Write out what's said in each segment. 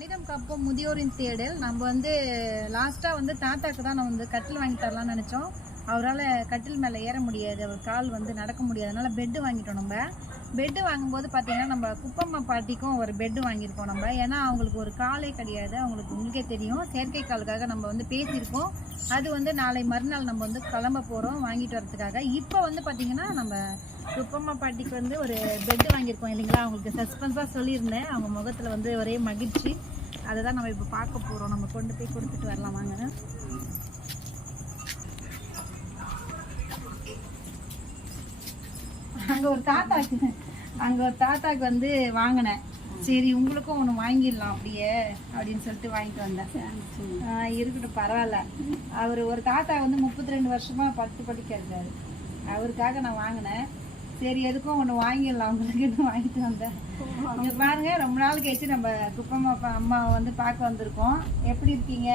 மனிதம் காப்போம் முதியோரின் தேடல். நம்ம வந்து லாஸ்ட்டாக வந்து தாத்தாக்கு தான் நம்ம வந்து கட்டில் வாங்கி தரலாம்னு நினச்சோம். அவரால் கட்டில் மேலே ஏற முடியாது, அவர் கால் வந்து நடக்க முடியாது, அதனால் பெட்டு வாங்கிட்டோம். நம்ம பெட்டு வாங்கும்போது பார்த்திங்கன்னா நம்ம குப்பம்மா பாட்டிக்கும் ஒரு பெட்டு வாங்கியிருக்கோம் நம்ம. ஏன்னா அவங்களுக்கு ஒரு காலே கிடையாது, அவங்களுக்கு உங்களுக்கே தெரியும். செயற்கை காலுக்காக நம்ம வந்து பேசியிருக்கோம். அது வந்து நாளை மறுநாள் நம்ம வந்து கிளம்ப போகிறோம் வாங்கிட்டு வரதுக்காக. இப்போ வந்து பார்த்திங்கன்னா நம்ம குப்பம்மா பாட்டிக்கு வந்து ஒரு பெட்டு வாங்கியிருக்கோம் இல்லைங்களா. அவங்களுக்கு சஸ்பென்ஸாக சொல்லியிருந்தேன், அவங்க முகத்தில் வந்து ஒரே மகிழ்ச்சி. அதை தான் நம்ம இப்போ பார்க்க போகிறோம். நம்ம கொண்டு போய் கொடுத்துட்டு வரலாம் வாங்க. அங்கே ஒரு தாத்தாக்கு வந்து வாங்கினேன். சரி உங்களுக்கும் ஒன்று வாங்கிடலாம் அப்படியே அப்படின்னு சொல்லிட்டு வாங்கிட்டு வந்தேன். இருக்கட்டும் பரவாயில்ல. அவர் ஒரு தாத்தா வந்து 32 வருஷமாக படிக்க இருக்காரு. அவருக்காக நான் வாங்கினேன். சரி எதுக்கும் ஒன்று வாங்கிடலாம் உங்களுக்கு வாங்கிட்டு வந்தேன். இங்கே பாருங்க, ரொம்ப நாள் கழிச்சு நம்ம குப்பம்மா அம்மாவை வந்து பார்க்க வந்திருக்கோம். எப்படி இருக்கீங்க?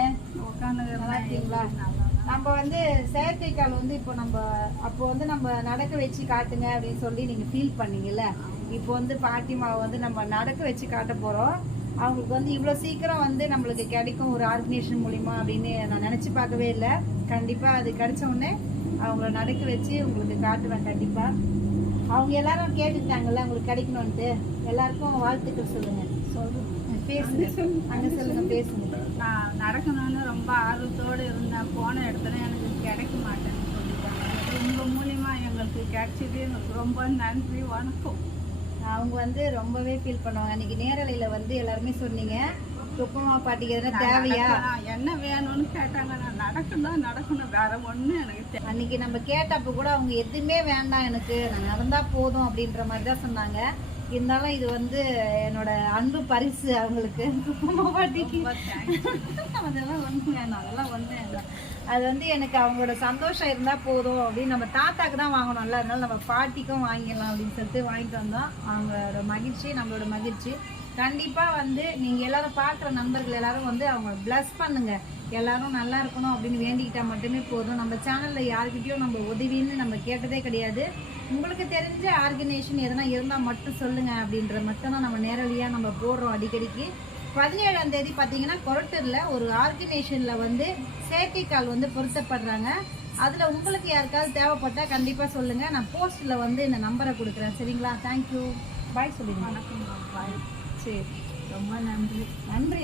நல்லா இருக்கீங்களா? நம்ம வந்து செயற்கை கால் வந்து இப்போ நம்ம அப்போ வந்து நம்ம நடக்க வச்சு காட்டுங்க அப்படின்னு சொல்லி நீங்கள் ஃபீல் பண்ணீங்கல்ல. இப்போ வந்து பாட்டிமாவை வந்து நம்ம நடக்க வச்சு காட்ட போகிறோம். அவங்களுக்கு வந்து இவ்வளோ சீக்கிரம் வந்து நம்மளுக்கு கிடைக்கும் ஒரு ஆர்கனைசேஷன் மூலிமா அப்படின்னு நான் நினச்சி பார்க்கவே இல்லை. கண்டிப்பாக அது கிடைச்ச உடனே அவங்கள நடக்க வச்சு உங்களுக்கு காட்டுவேன் கண்டிப்பாக. அவங்க எல்லாரும் கேட்டுட்டாங்கல்ல உங்களுக்கு கிடைக்கணும்ன்ட்டு. எல்லாருக்கும் வாழ்த்துக்கள் சொல்லுங்கள். பேசுங்க, அங்கே சொல்லுங்கள், பேசுங்க. நான் நடக்கணும்னு ரொம்ப ஆர்வத்தோடு இருந்தேன். போன இடத்துல எனக்கு கிடைக்க மாட்டேன்னு சொல்லிட்டாங்க. உங்கள் மூலிமா எங்களுக்கு கிடைச்சது எனக்கு ரொம்ப நன்றி, வணக்கம். அவங்க வந்து ரொம்பவே ஃபீல் பண்ணுவாங்க. அன்றைக்கி நேரலையில் வந்து எல்லாருமே சொன்னீங்க குப்பம்மா பாட்டிக்கு எதனா தேவையா, என்ன வேணும்னு கேட்டாங்க. நான் நடக்கணும் வேற ஒன்று எனக்கு. அன்றைக்கி நம்ம கேட்டப்போ கூட அவங்க எதுவுமே வேண்டாம், எனக்கு நான் நடந்தால் போதும் அப்படின்ற மாதிரி தான் சொன்னாங்க. இருந்தாலும் இது வந்து என்னோட அன்பு பரிசு அவங்களுக்கு, குப்பம்மா பாட்டிக்கு. அதெல்லாம் ஒன்று வேணாம், அதெல்லாம் ஒன்று வேண்டாம். அது வந்து எனக்கு அவங்களோட சந்தோஷம் இருந்தால் போதும் அப்படின்னு. நம்ம தாத்தாக்கு தான் வாங்கணும்ல, அதனால நம்ம பாட்டிக்கும் வாங்கிடலாம் அப்படின்னு சொல்லிட்டு வாங்கிட்டு வந்தோம். அவங்களோட மகிழ்ச்சி நம்மளோட மகிழ்ச்சி. கண்டிப்பாக வந்து நீங்கள் எல்லோரும் பார்க்குற நண்பர்கள் எல்லோரும் வந்து அவங்க ப்ளஸ் பண்ணுங்கள். எல்லோரும் நல்லா இருக்கணும் அப்படின்னு வேண்டிக்கிட்டால் மட்டுமே போதும். நம்ம சேனலில் யாருக்கிட்டையும் நம்ம உதவின்னு நம்ம கேட்டதே கிடையாது. உங்களுக்கு தெரிஞ்ச ஆர்கனைசேஷன் எதனா இருந்தால் மட்டும் சொல்லுங்கள் அப்படின்ற மட்டும்தான் நம்ம நேரடியாக நம்ம போடுறோம் அடிக்கடிக்கு. 17ஆம் தேதி பார்த்தீங்கன்னா கொரட்டூரில் ஒரு ஆர்கனைசேஷனில் வந்து செயற்கைக்கால் வந்து பொருத்தப்படுறாங்க. அதில் உங்களுக்கு யாருக்காவது தேவைப்பட்டால் கண்டிப்பாக சொல்லுங்கள். நான் போஸ்ட்டில் வந்து இந்த நம்பரை கொடுக்குறேன். சரிங்களா? தேங்க்யூ, பாய் சொல்லுங்கள். வணக்கம், பாய். சரி, ரொம்ப நன்றி. நன்றி.